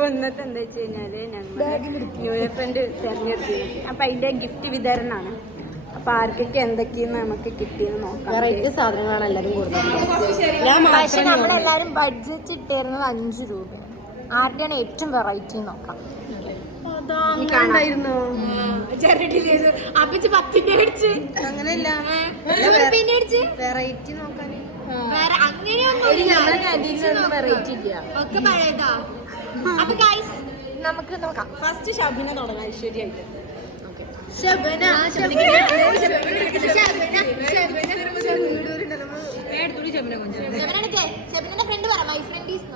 അപ്പൊ ഇന്നത്തെ എന്താ വെച്ച് കഴിഞ്ഞാല് ഞങ്ങൾ ന്യൂ ഇയർ ഫ്രണ്ട് തെരഞ്ഞെടുത്തു. അപ്പൊ അതിന്റെ ഗിഫ്റ്റ് വിതരണമാണ്. അപ്പൊ ആർക്കൊക്കെ എന്തൊക്കെയെന്ന് നമുക്ക് കിട്ടിയെന്ന് നോക്കാം. വെറൈറ്റി സാധനങ്ങളാണ് എല്ലാരും കൂടുതൽ. പക്ഷെ നമ്മളെല്ലാരും ബഡ്ജറ്റ് ഇട്ടായിരുന്നത് 5 രൂപ. ആരുടെയാണ് ഏറ്റവും വെറൈറ്റി നോക്കാം. അങ്ങനെയല്ല വെറൈറ്റി നോക്കാൻ വെറൈറ്റി ഇല്ല ഒക്കെ പഴയതാ. അപ്പൊ ഗൈസ് നമുക്ക് നോക്കാം. ഫസ്റ്റ് ഷബിന തുടങ്ങാം. ഐശ്വര്യായിട്ട് ഫ്രണ്ട് പറ മൈ ഫ്രണ്ടീസ്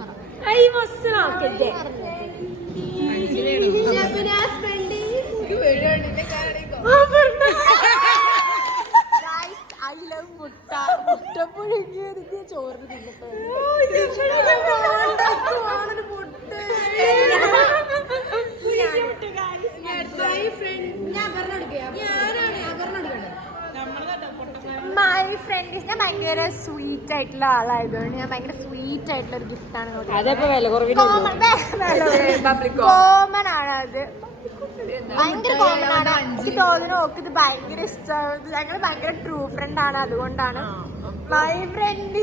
ഐ ലവ് മുട്ട. മുട്ട പുഴുങ്ങിയ ചോറ് തിന്നിട്ട് മൈ ഫ്രണ്ട് ഞാൻ ഭയങ്കര സ്വീറ്റ് ആയിട്ടുള്ള ആളായതുകൊണ്ട് ഞാൻ ഭയങ്കര സ്വീറ്റ് ആയിട്ടുള്ള ഒരു ഗിഫ്റ്റ് ആണ്. കോമൺ ആണ് അത്. ഭയങ്കര കോമൺ ആണ്. എനിക്ക് തോന്നുന്നു ഓക്ക് ഇത് ഭയങ്കര ഇഷ്ടമാണ്. ഞങ്ങൾ ഭയങ്കര ട്രൂ ഫ്രണ്ട് ആണ്. അതുകൊണ്ടാണ് മൈ ഫ്രണ്ട്.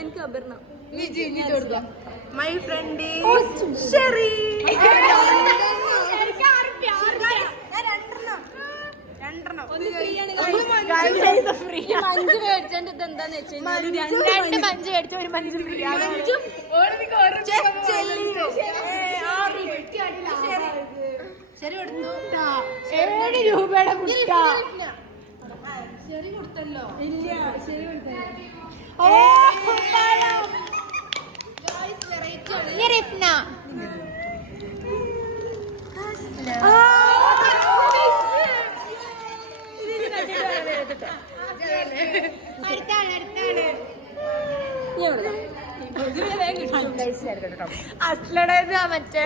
എനിക്ക് അപർണം മൈ ഫ്രണ്ട് ഷെറി. മഞ്ച് മേടിച്ചത് എന്താന്ന് വെച്ച് കഴിഞ്ഞാൽ 2 മഞ്ച് മേടിച്ച 1 മഞ്ച് ഫ്രീ. 7 രൂപയുടെ മുട്ട ശരി കൊടുത്തല്ലോ. ഇല്ല ശരി കൊടുത്തല്ലോ. അസ്ലടത് മറ്റേ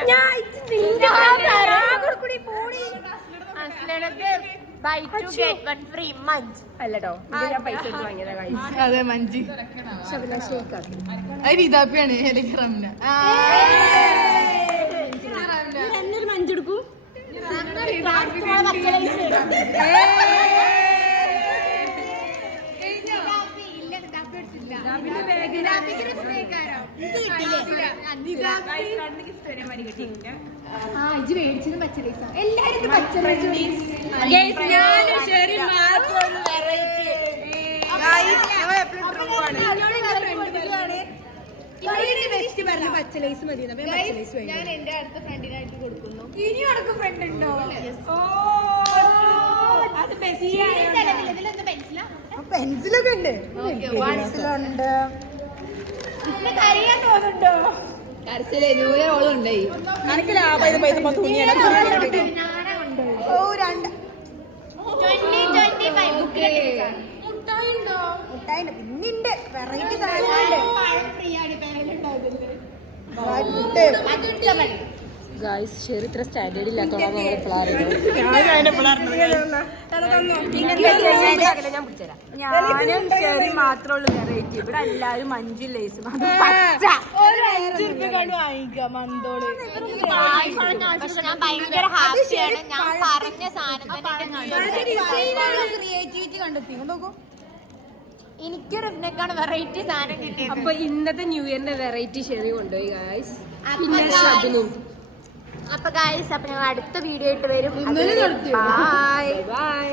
ബൈ 2 get 1 free മഞ്ച് അല്ലട്ടോ. പൈസ വാങ്ങിയതാ. അതെ മഞ്ച് ഇതാപ്പിയാണ്. എന്നൊരു മഞ്ചെടുക്കൂ. ഇജ് മേടിച്ചത് പച്ചലൈസ. എല്ലാരും പച്ചലൈസ് മതി. ഞാൻ എന്റെ അടുത്ത ഫ്രണ്ടിനായിട്ട് കൊടുക്കുന്നു. ഇനിയും അടുത്ത ഫ്രണ്ട് ഉണ്ടോ? പെൻസിലൊക്കെ ഉണ്ട്. പെൻസിലുണ്ട്. കരയാൻ തോന്നുന്നുണ്ടോ? കരച്ചില് ഓളുണ്ടേ. എനിക്ക് ലാഭം പൈസ മുട്ടായി പിന്നിണ്ട് വെറൈറ്റി ഗായ്സ്. ഷെറി ഇത്ര സ്റ്റാൻഡേർഡ് ഇല്ലാത്തോളാം ഞാനും ഷെറി മാത്രമേ ഉള്ളൂ വെറൈറ്റി. ഇവിടെ എല്ലാരും 5 ലേസ് ഞാൻ ഭയങ്കര ഹാപ്പിയാണ്. ഞാൻ പറഞ്ഞ ക്രിയേറ്റിവിറ്റി കണ്ടെത്തി. എനിക്ക് റിഫ്നെക്കാണ് വെറൈറ്റി സാധനം കിട്ടിയത്. അപ്പൊ ഇന്നത്തെ ന്യൂ ഇയറിന്റെ വെറൈറ്റി ഷെറി കൊണ്ടുപോയി ഗായ്സ്. പിന്നെ ഷബിനും. അപ്പൊ ഗായ്സ് അപ്പൊ ഞങ്ങൾ അടുത്ത വീഡിയോ ആയിട്ട് വരും. Bye bye.